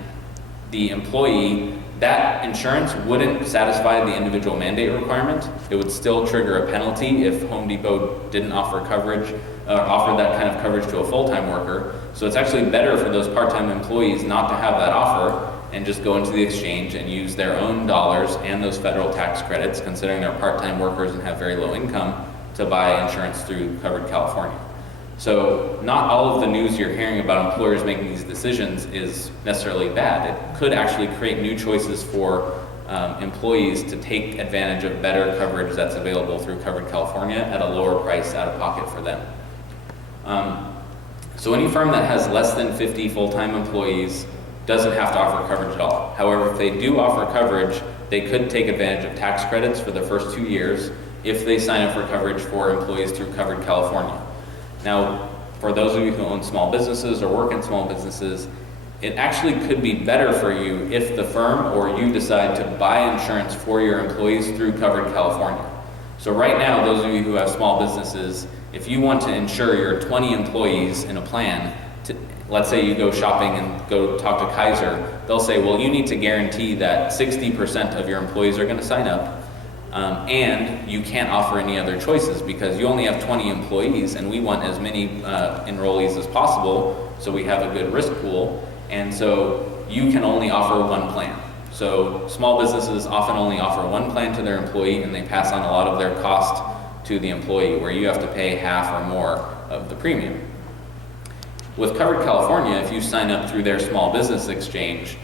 the employee, that insurance wouldn't satisfy the individual mandate requirement. It would still trigger a penalty if Home Depot didn't offer coverage, offer that kind of coverage to a full-time worker. So it's actually better for those part-time employees not to have that offer and just go into the exchange and use their own dollars and those federal tax credits, considering they're part-time workers and have very low income, to buy insurance through Covered California. So not all of the news you're hearing about employers making these decisions is necessarily bad. It could actually create new choices for employees to take advantage of better coverage that's available through Covered California at a lower price out of pocket for them. So any firm that has less than 50 full-time employees doesn't have to offer coverage at all. However, if they do offer coverage, they could take advantage of tax credits for the first 2 years if they sign up for coverage for employees through Covered California. Now, for those of you who own small businesses or work in small businesses, it actually could be better for you if the firm or you decide to buy insurance for your employees through Covered California. So right now, those of you who have small businesses, if you want to insure your 20 employees in a plan, let's say you go shopping and go talk to Kaiser, they'll say, well, you need to guarantee that 60% of your employees are going to sign up, and you can't offer any other choices because you only have 20 employees and we want as many enrollees as possible so we have a good risk pool, and so you can only offer one plan. So small businesses often only offer one plan to their employee, and they pass on a lot of their cost to the employee, where you have to pay half or more of the premium. With Covered California, if you sign up through their small business exchange,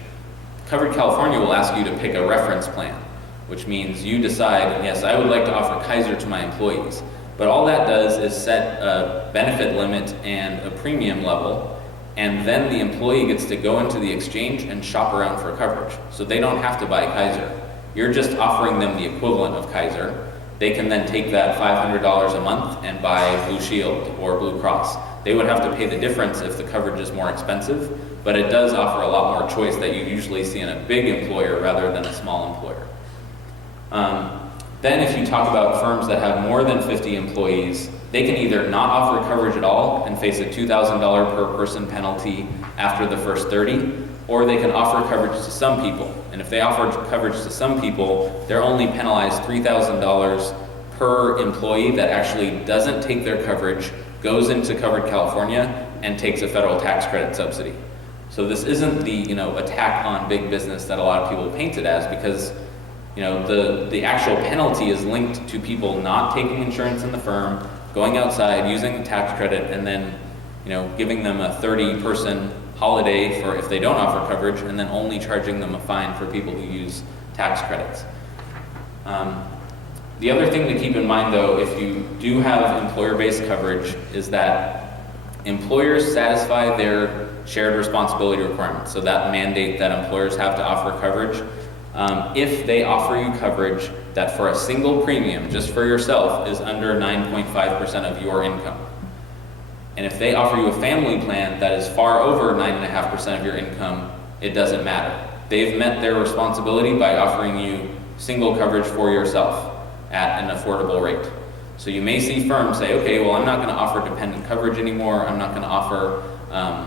Covered California will ask you to pick a reference plan, which means you decide, yes, I would like to offer Kaiser to my employees. But all that does is set a benefit limit and a premium level, and then the employee gets to go into the exchange and shop around for coverage. So they don't have to buy Kaiser. You're just offering them the equivalent of Kaiser. They can then take that $500 a month and buy Blue Shield or Blue Cross. They would have to pay the difference if the coverage is more expensive, but it does offer a lot more choice that you usually see in a big employer rather than a small employer. Then if you talk about firms that have more than 50 employees, they can either not offer coverage at all and face a $2,000 per person penalty after the first 30, or they can offer coverage to some people. And if they offer coverage to some people, they're only penalized $3,000 per employee that actually doesn't take their coverage, goes into Covered California, and takes a federal tax credit subsidy. So this isn't the attack on big business that a lot of people paint it as, because The actual penalty is linked to people not taking insurance in the firm, going outside, using the tax credit, and then, giving them a 30-person holiday for if they don't offer coverage, and then only charging them a fine for people who use tax credits. The other thing to keep in mind, though, if you do have employer-based coverage, is that employers satisfy their shared responsibility requirements, so that mandate that employers have to offer coverage. If they offer you coverage that for a single premium, just for yourself, is under 9.5% of your income. And if they offer you a family plan that is far over 9.5% of your income, it doesn't matter. They've met their responsibility by offering you single coverage for yourself at an affordable rate. So you may see firms say, okay, well, I'm not going to offer dependent coverage anymore. I'm not going to offer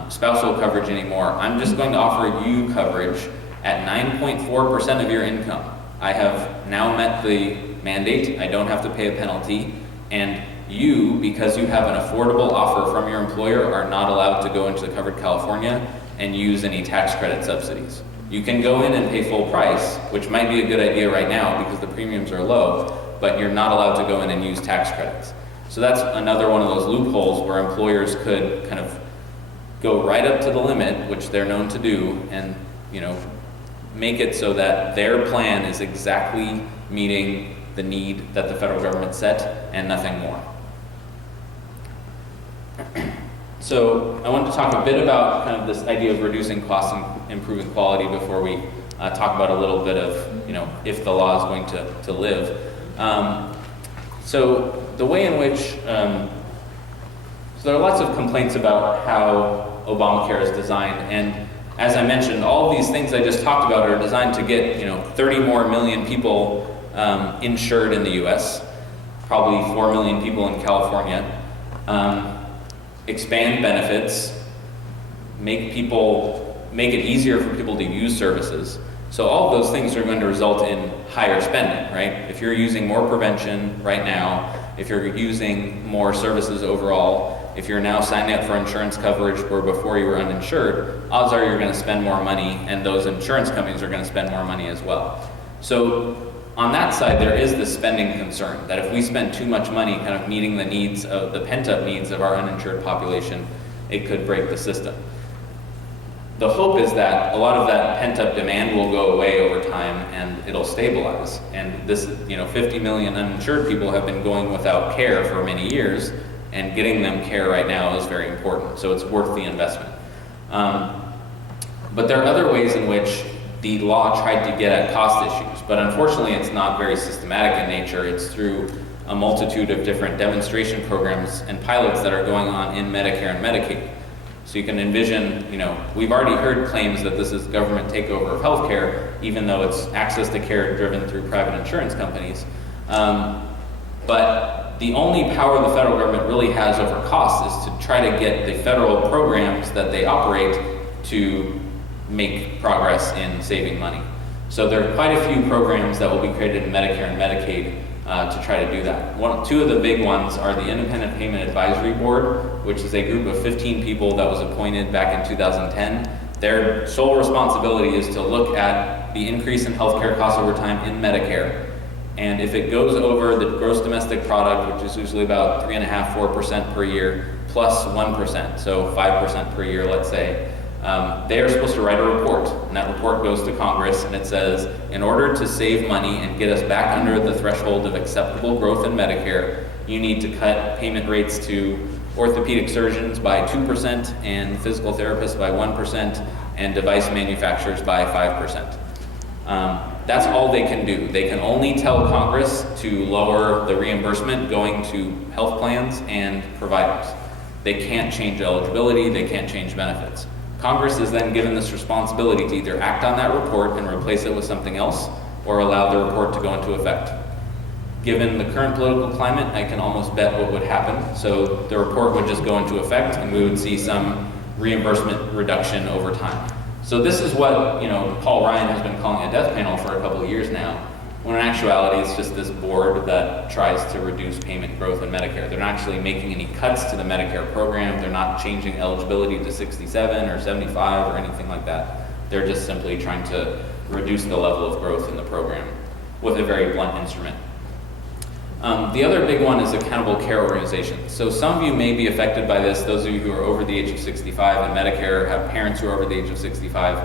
spousal coverage anymore. I'm just going to offer you coverage at 9.4% of your income. I have now met the mandate. I don't have to pay a penalty. And you, because you have an affordable offer from your employer, are not allowed to go into covered California and use any tax credit subsidies. You can go in and pay full price, which might be a good idea right now because the premiums are low, but you're not allowed to go in and use tax credits. So that's another one of those loopholes where employers could kind of go right up to the limit, which they're known to do, and make it so that their plan is exactly meeting the need that the federal government set and nothing more. So I wanted to talk a bit about kind of this idea of reducing costs and improving quality before we talk about a little bit of, if the law is going to live. So the way in which, so there are lots of complaints about how Obamacare is designed, and as I mentioned, all of these things I just talked about are designed to get 30 more million people insured in the U.S., probably 4 million people in California, expand benefits, make it easier for people to use services. So all of those things are going to result in higher spending, right? If you're using more prevention right now, if you're using more services overall, if you're now signing up for insurance coverage where before you were uninsured, odds are you're going to spend more money, and those insurance companies are going to spend more money as well. So on that side, there is this spending concern that if we spend too much money kind of meeting the needs of the pent-up needs of our uninsured population, it could break the system. The hope is that a lot of that pent-up demand will go away over time and it'll stabilize. And this, 50 million uninsured people have been going without care for many years, and getting them care right now is very important. So it's worth the investment. But there are other ways in which the law tried to get at cost issues, but unfortunately it's not very systematic in nature. It's through a multitude of different demonstration programs and pilots that are going on in Medicare and Medicaid. So you can envision, we've already heard claims that this is government takeover of healthcare, even though it's access to care driven through private insurance companies. But the only power the federal government really has over costs is to try to get the federal programs that they operate to make progress in saving money. So there are quite a few programs that will be created in Medicare and Medicaid to try to do that. Two of the big ones are the Independent Payment Advisory Board, which is a group of 15 people that was appointed back in 2010. Their sole responsibility is to look at the increase in healthcare costs over time in Medicare. And if it goes over the gross domestic product, which is usually about 3.5–4% per year, plus 1%, so 5% per year, let's say, they are supposed to write a report, and that report goes to Congress, and it says, in order to save money and get us back under the threshold of acceptable growth in Medicare, you need to cut payment rates to orthopedic surgeons by 2% and physical therapists by 1% and device manufacturers by 5%. That's all they can do. They can only tell Congress to lower the reimbursement going to health plans and providers. They can't change eligibility, they can't change benefits. Congress is then given this responsibility to either act on that report and replace it with something else, or allow the report to go into effect. Given the current political climate, I can almost bet what would happen. So the report would just go into effect and we would see some reimbursement reduction over time. So this is what, Paul Ryan has been calling a death panel for a couple of years now, when in actuality it's just this board that tries to reduce payment growth in Medicare. They're not actually making any cuts to the Medicare program. They're not changing eligibility to 67 or 75 or anything like that. They're just simply trying to reduce the level of growth in the program. with a very blunt instrument. The other big one is accountable care organizations. So some of you may be affected by this. Those of you who are over the age of 65 and Medicare have parents who are over the age of 65.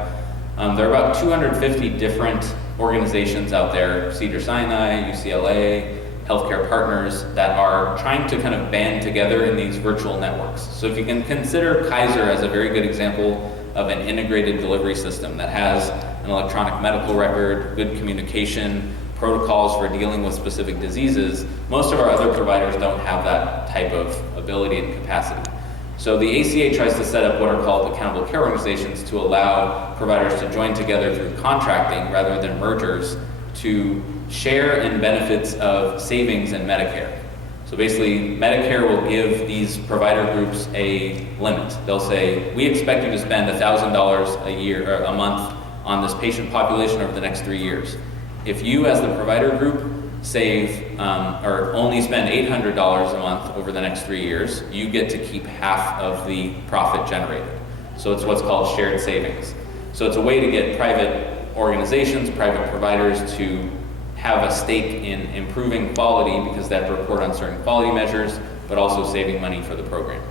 There are about 250 different organizations out there, Cedars-Sinai, UCLA, Healthcare Partners, that are trying to kind of band together in these virtual networks. So if you can consider Kaiser as a very good example of an integrated delivery system that has an electronic medical record, good communication, protocols for dealing with specific diseases, most of our other providers don't have that type of ability and capacity. So the ACA tries to set up what are called accountable care organizations to allow providers to join together through contracting rather than mergers to share in benefits of savings in Medicare. So basically, Medicare will give these provider groups a limit. They'll say, we expect you to spend $1,000 a year or a month on this patient population over the next 3 years. If you, as the provider group, save or only spend $800 a month over the next 3 years, you get to keep half of the profit generated. So it's what's called shared savings. So it's a way to get private organizations, private providers to have a stake in improving quality because they have to report on certain quality measures, but also saving money for the program.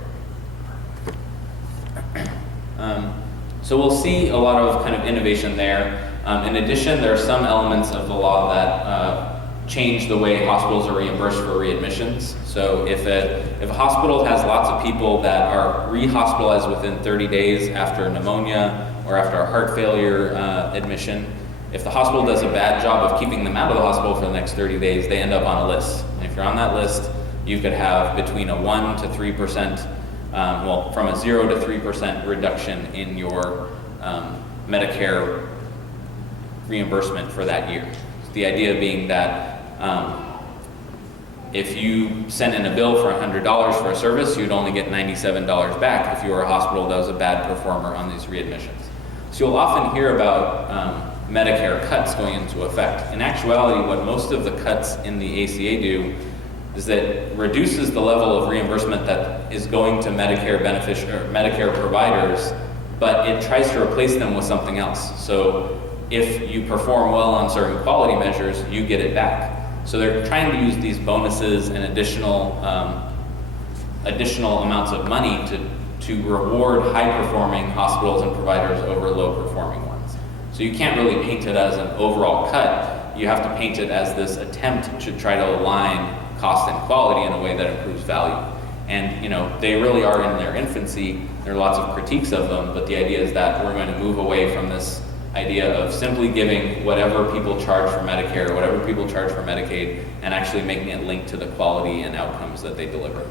So we'll see a lot of kind of innovation there. In addition, there are some elements of the law that change the way hospitals are reimbursed for readmissions. So if a hospital has lots of people that are re-hospitalized within 30 days after pneumonia or after a heart failure admission, if the hospital does a bad job of keeping them out of the hospital for the next 30 days, they end up on a list. And if you're on that list, you could have between a 1 to 3%, from a 0 to 3% reduction in your Medicare reimbursement for that year. The idea being that if you sent in a bill for $100 for a service, you'd only get $97 back if you were a hospital that was a bad performer on these readmissions. So you'll often hear about Medicare cuts going into effect. In actuality, what most of the cuts in the ACA do is that it reduces the level of reimbursement that is going to Medicare providers, but it tries to replace them with something else. So if you perform well on certain quality measures, you get it back. So they're trying to use these bonuses and additional amounts of money to reward high-performing hospitals and providers over low-performing ones. So you can't really paint it as an overall cut. You have to paint it as this attempt to try to align cost and quality in a way that improves value. And they really are in their infancy. There are lots of critiques of them, but the idea is that we're going to move away from this idea of simply giving whatever people charge for Medicare, whatever people charge for Medicaid, and actually making it linked to the quality and outcomes that they deliver.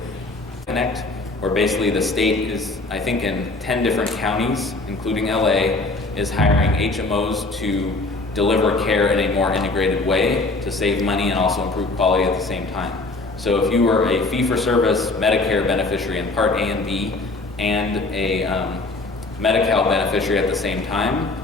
Connect, where basically the state is, I think in 10 different counties, including LA, is hiring HMOs to deliver care in a more integrated way to save money and also improve quality at the same time. So if you were a fee-for-service Medicare beneficiary in Part A and B and a Medi-Cal beneficiary at the same time,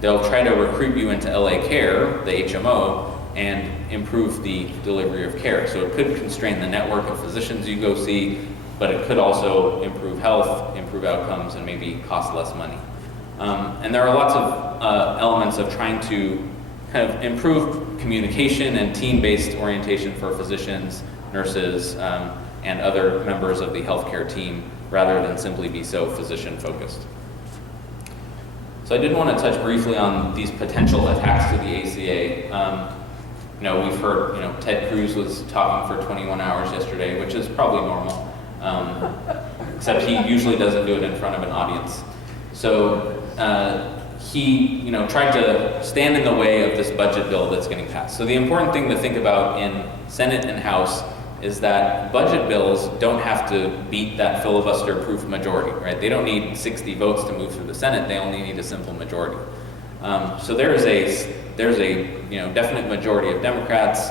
they'll try to recruit you into LA Care, the HMO, and improve the delivery of care. So it could constrain the network of physicians you go see, but it could also improve health, improve outcomes, and maybe cost less money. And there are lots of elements of trying to kind of improve communication and team-based orientation for physicians, nurses, and other members of the healthcare team, rather than simply be so physician-focused. So I did want to touch briefly on these potential attacks to the ACA. We've heard, Ted Cruz was talking for 21 hours yesterday, which is probably normal, except he usually doesn't do it in front of an audience. So he, tried to stand in the way of this budget bill that's getting passed. So the important thing to think about in Senate and House is that budget bills don't have to beat that filibuster-proof majority, right? They don't need 60 votes to move through the Senate. They only need a simple majority. So there's a definite majority of Democrats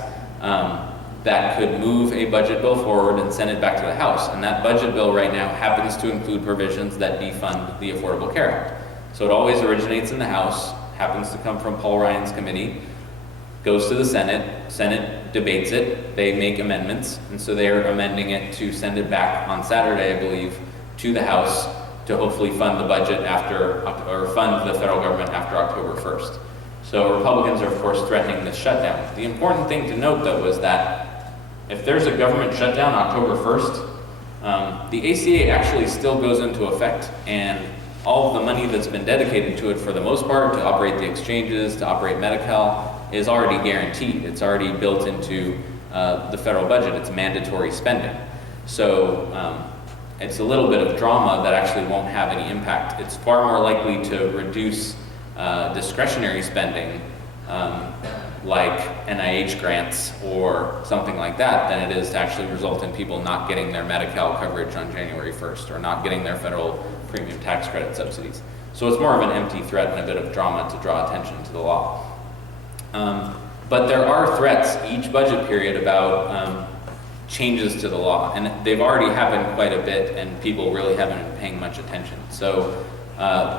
that could move a budget bill forward and send it back to the House. And that budget bill right now happens to include provisions that defund the Affordable Care Act. So it always originates in the House, happens to come from Paul Ryan's committee, goes to the Senate debates it, they make amendments, and so they are amending it to send it back on Saturday, I believe, to the House to hopefully fund the budget fund the federal government after October 1st. So Republicans are, of course, threatening this shutdown. The important thing to note, though, is that if there's a government shutdown October 1st, the ACA actually still goes into effect, and all of the money that's been dedicated to it for the most part, to operate the exchanges, to operate Medi-Cal, is already guaranteed. It's already built into the federal budget. It's mandatory spending. So it's a little bit of drama that actually won't have any impact. It's far more likely to reduce discretionary spending like NIH grants or something like that than it is to actually result in people not getting their Medi-Cal coverage on January 1st or not getting their federal premium tax credit subsidies. So it's more of an empty threat and a bit of drama to draw attention to the law. But there are threats each budget period about changes to the law, and they've already happened quite a bit, and people really haven't been paying much attention. So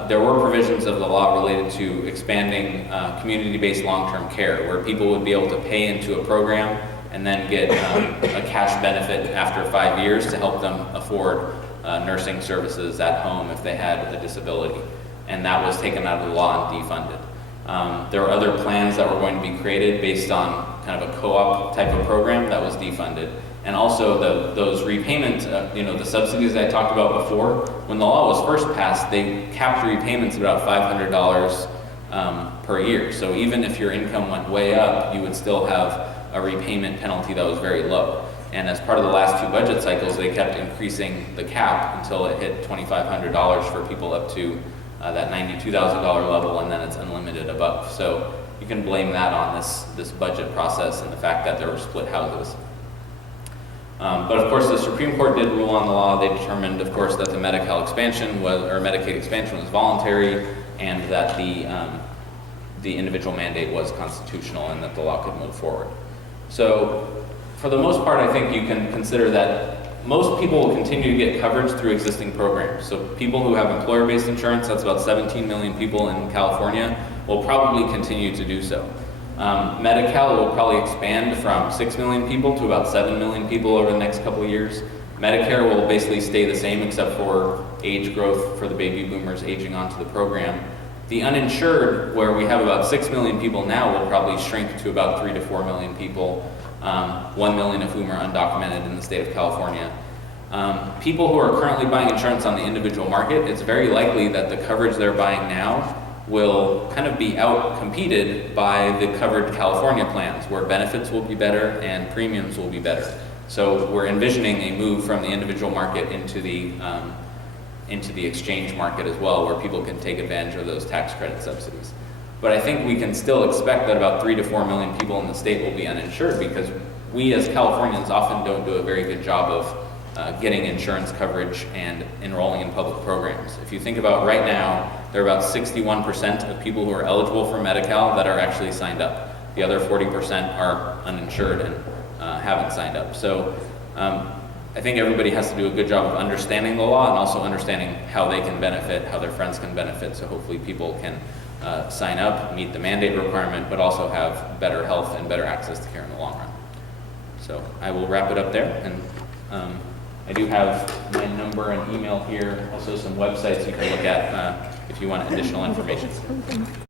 there were provisions of the law related to expanding community-based long-term care, where people would be able to pay into a program and then get a cash benefit after 5 years to help them afford nursing services at home if they had a disability. And that was taken out of the law and defunded. There were other plans that were going to be created based on kind of a co-op type of program that was defunded. And also those repayments, the subsidies I talked about before, when the law was first passed, they capped repayments at about $500 per year. So even if your income went way up, you would still have a repayment penalty that was very low. And as part of the last 2 budget cycles, they kept increasing the cap until it hit $2,500 for people up to that $92,000 level, and then it's unlimited above. So you can blame that on this budget process and the fact that there were split houses. But of course, the Supreme Court did rule on the law. They determined, of course, that the Medi-Cal expansion Medicaid expansion was voluntary, and that the individual mandate was constitutional, and that the law could move forward. So, for the most part, I think you can consider that most people will continue to get coverage through existing programs. So, people who have employer-based insurance, that's about 17 million people in California, will probably continue to do so. Medi-Cal will probably expand from 6 million people to about 7 million people over the next couple of years. Medicare will basically stay the same except for age growth for the baby boomers aging onto the program. The uninsured, where we have about 6 million people now, will probably shrink to about 3 to 4 million people, 1 million of whom are undocumented in the state of California. People who are currently buying insurance on the individual market, it's very likely that the coverage they're buying now will kind of be out-competed by the covered California plans, where benefits will be better and premiums will be better. So we're envisioning a move from the individual market into the exchange market as well, where people can take advantage of those tax credit subsidies. But I think we can still expect that about 3 to 4 million people in the state will be uninsured, because we as Californians often don't do a very good job of getting insurance coverage and enrolling in public programs. If you think about right now, there are about 61% of people who are eligible for Medi-Cal that are actually signed up. The other 40% are uninsured and haven't signed up. So I think everybody has to do a good job of understanding the law and also understanding how they can benefit, how their friends can benefit, so hopefully people can sign up, meet the mandate requirement, but also have better health and better access to care in the long run. So I will wrap it up there, and I do have my number and email here, also some websites you can look at if you want additional information.